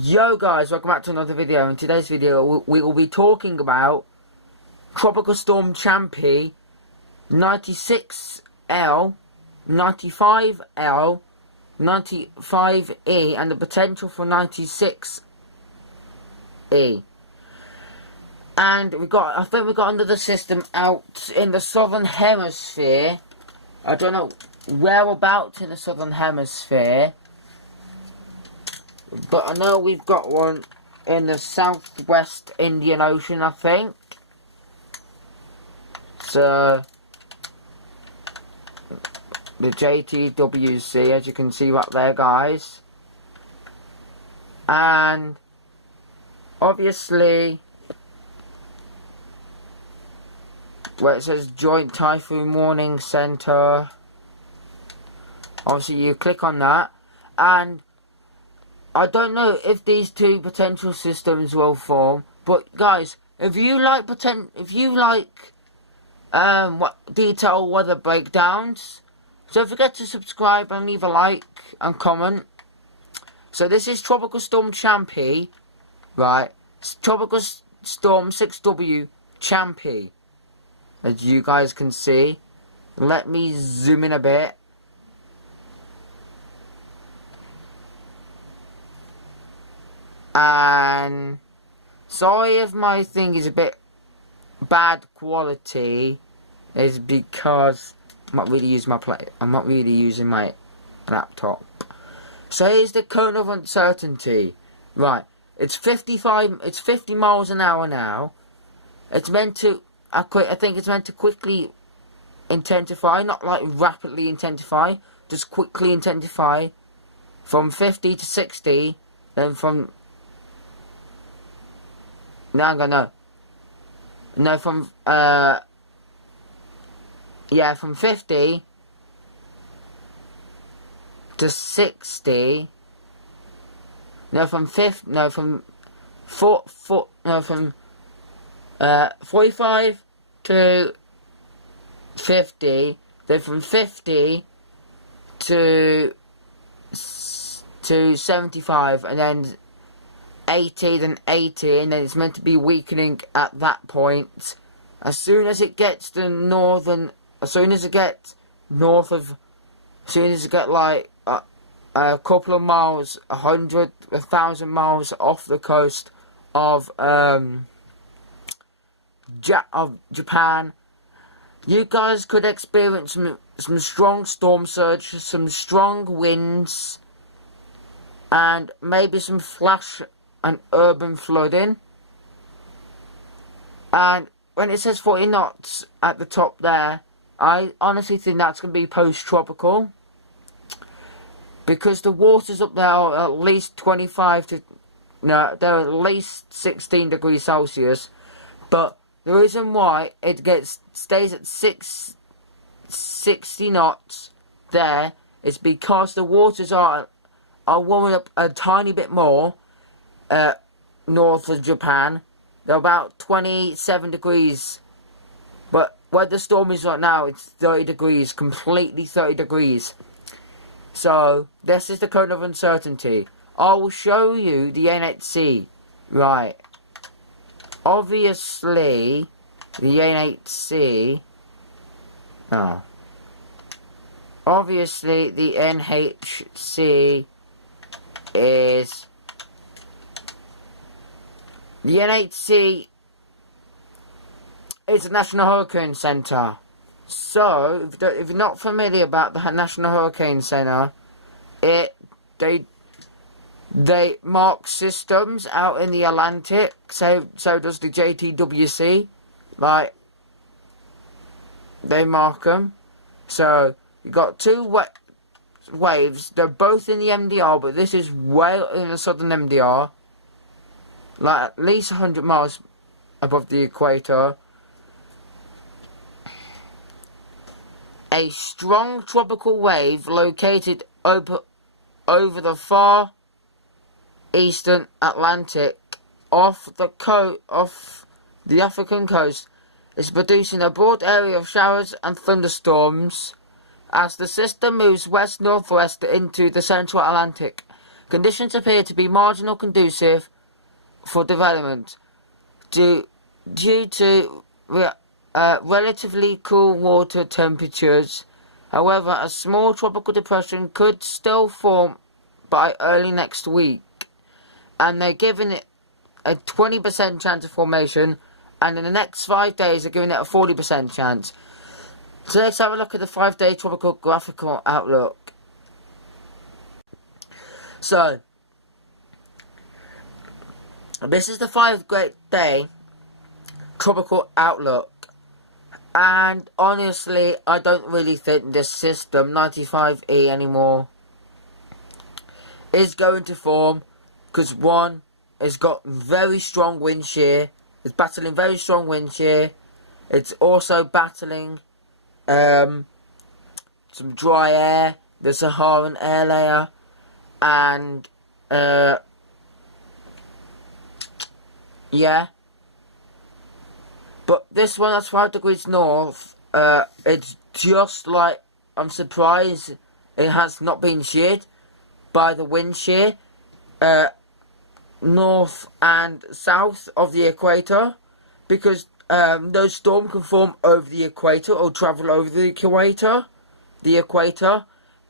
Yo guys, welcome back to another video. In today's video we will be talking about Tropical Storm Champi 96L, 95L, 95E and the potential for 96E. And I think we got under the system out in the southern hemisphere. I don't know whereabouts in the southern hemisphere, but I know we've got one in the southwest Indian Ocean, I think. So, the JTWC, as you can see right there, guys. And, obviously, where it says Joint Typhoon Warning Center, obviously you click on that, and I don't know if these two potential systems will form, but guys, if you like detailed weather breakdowns, don't forget to subscribe and leave a like and comment. So this is Tropical Storm Champi, right? It's Tropical Storm 6W Champi, as you guys can see. Let me zoom in a bit. And sorry if my thing is a bit bad quality, is because I'm not really using my laptop. So here's the cone of uncertainty. Right, it's 50 miles an hour now. It's meant to I think it's meant to quickly intensify, not like rapidly intensify, just quickly intensify from 50 to 60, then from from 50 to 60. From 45 to 50, then from 50 to 75, and then 80, then 80, and then it's meant to be weakening at that point. As soon as it gets like a couple of miles, 100, 1,000 miles off the coast of Japan, you guys could experience some strong storm surge, some strong winds, and maybe some flash and urban flooding. And when it says 40 knots at the top there, I honestly think that's going to be post-tropical, because the waters up there are at least they're at least 16 degrees Celsius. But the reason why it stays at 60 knots there is because the waters are warming up a tiny bit more north of Japan. They're about 27 degrees, but where the storm is right now, it's 30 degrees, completely 30 degrees. So this is the cone of uncertainty. I will show you the NHC. Right, obviously the NHC is the National Hurricane Center. So, if you're not familiar about the National Hurricane Center, they mark systems out in the Atlantic. So does the JTWC. Like, they mark them. So you got two waves. They're both in the MDR, but this is way in the southern MDR, like at least 100 miles above the equator. A strong tropical wave located over the far eastern Atlantic off the African coast is producing a broad area of showers and thunderstorms as the system moves west-northwest into the central Atlantic. Conditions appear to be marginal conducive for development due to relatively cool water temperatures. However, a small tropical depression could still form by early next week, and they're giving it a 20% chance of formation, and in the next 5 days they're giving it a 40% chance. So let's have a look at the 5-day tropical graphical outlook. So, this is the 5-day tropical outlook. And honestly, I don't really think this system, 95E anymore, is going to form. Because one, it's got very strong wind shear. It's battling very strong wind shear. It's also battling some dry air, the Saharan air layer. And, yeah. But this one that's 5 degrees north, it's just like, I'm surprised it has not been sheared by the wind shear, north and south of the equator, because no storm can form over the equator or travel over the equator,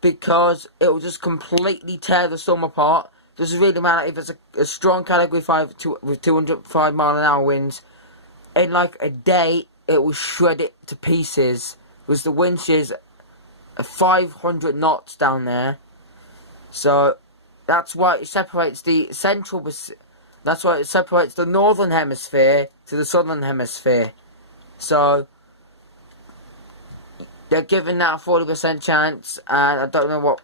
because it will just completely tear the storm apart. Doesn't really matter if it's a strong category 5 with 205 mile an hour winds. In like a day, it will shred it to pieces. Because the wind shear's 500 knots down there. So that's why it separates the that's why it separates the northern hemisphere to the southern hemisphere. So they're giving that a 40% chance, and I don't know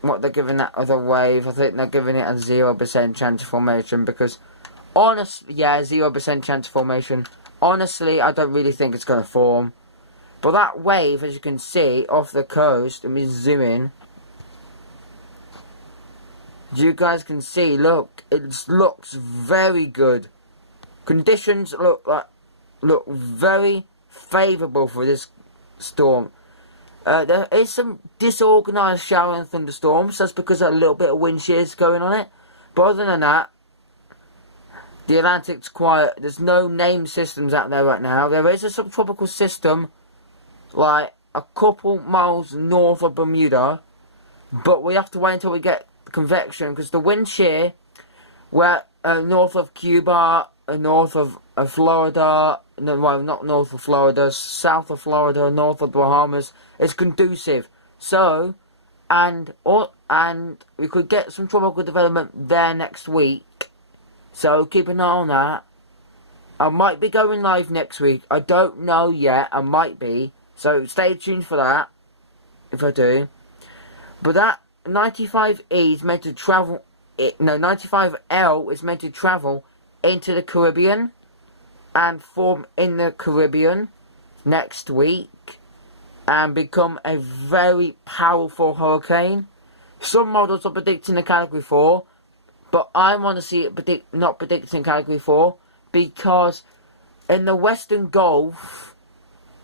what they're giving that other wave. I think they're giving it a 0% chance of formation, because honestly, yeah, 0% chance of formation. Honestly, I don't really think it's going to form. But that wave, as you can see, off the coast, let me zoom in. As you guys can see, look, it looks very good. Conditions look very favourable for this storm. There is some disorganised shower and thunderstorms. That's because a little bit of wind shear is going on it. But other than that, the Atlantic's quiet. There's no named systems out there right now. There is a subtropical system, like a couple miles north of Bermuda, but we have to wait until we get convection, because the wind shear, where north of Cuba, north of Florida, no, well, not north of Florida, south of Florida, north of the Bahamas, is conducive. So, and we could get some tropical development there next week. So keep an eye on that. I might be going live next week. I don't know yet. I might be. So stay tuned for that, if I do. But that 95E is meant to travel. 95L is meant to travel into the Caribbean and form in the Caribbean next week and become a very powerful hurricane. Some models are predicting a category 4. But I want to see it not predicting category 4, because in the Western Gulf,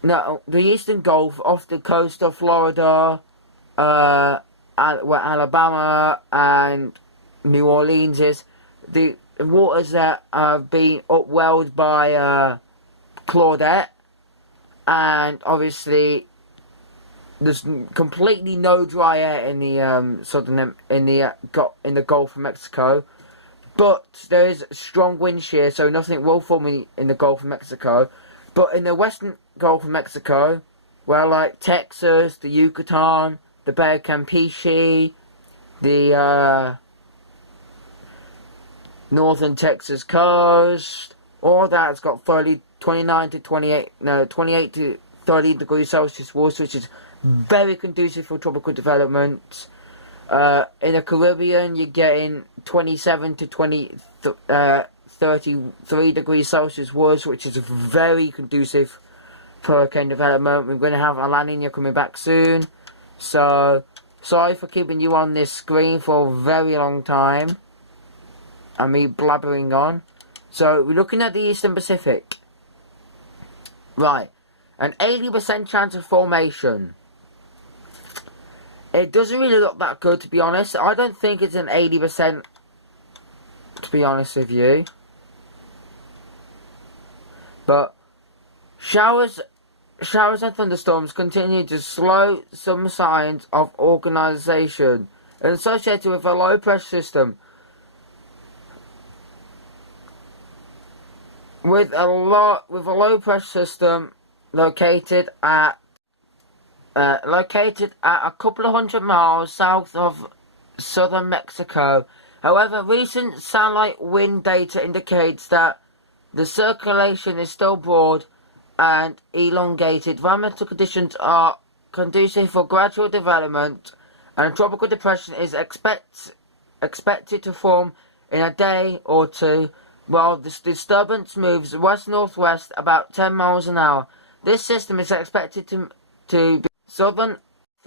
the Eastern Gulf off the coast of Florida, where Alabama and New Orleans is, the waters that have been upwelled by Claudette, and obviously there's completely no dry air in the in the Gulf of Mexico, but there is strong wind shear, so nothing will form in the Gulf of Mexico. But in the western Gulf of Mexico, where like Texas, the Yucatan, the Bay of Campeche, the northern Texas coast, all that's got 28 to 30 degrees Celsius water, which is very conducive for tropical development. In the Caribbean, you're getting 27 to 33 degrees Celsius water, which is very conducive for hurricane development. We're going to have a La Nina coming back soon. So, sorry for keeping you on this screen for a very long time, and me blabbering on. So, we're looking at the Eastern Pacific. Right. An 80% chance of formation. It doesn't really look that good, to be honest. I don't think it's an 80%, to be honest with you. But showers and thunderstorms continue to slow some signs of organisation associated with a low pressure system. With a low pressure system located at a couple of 100 miles south of southern Mexico. However, recent satellite wind data indicates that the circulation is still broad and elongated. Environmental conditions are conducive for gradual development, and a tropical depression is expected to form in a day or two, while this disturbance moves west-northwest about 10 miles an hour. This system is expected to be southern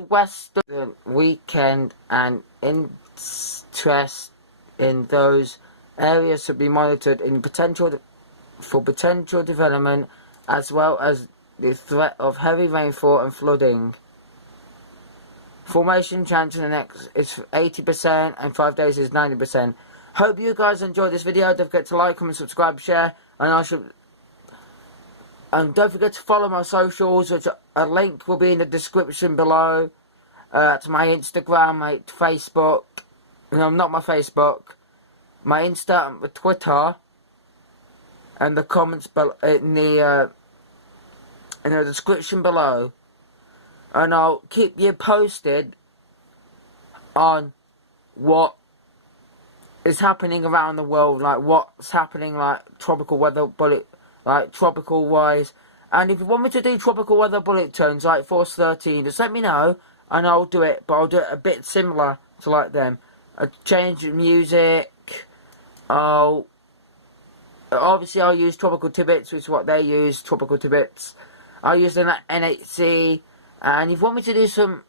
west weekend, and interest in those areas should be monitored for potential development, as well as the threat of heavy rainfall and flooding. Formation chance in the next is 80% and 5 days is 90%. Hope you guys enjoyed this video. Don't forget to like, comment, subscribe, share, and don't forget to follow my socials, which a link will be in the description below. To my Instagram, my Facebook, no, not my Facebook, my Insta and my Twitter, and the comments in the description below. And I'll keep you posted on what is happening around the world, like what's happening, like tropical weather tropical wise. And if you want me to do tropical weather bulletins like Force 13, just let me know and I'll do it. But I'll do it a bit similar to like them. A change of music. Obviously I'll use tropical tidbits, which is what they use, tropical tidbits. I'll use an N8C. And if you want me to do some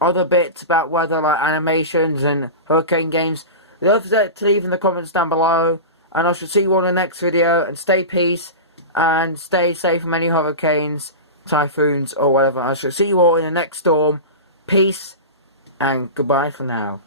other bits about weather, like animations and hurricane games, don't forget to leave in the comments down below. And I shall see you all in the next video. And stay peace and stay safe from any hurricanes, typhoons or whatever. I shall see you all in the next storm. Peace and goodbye for now.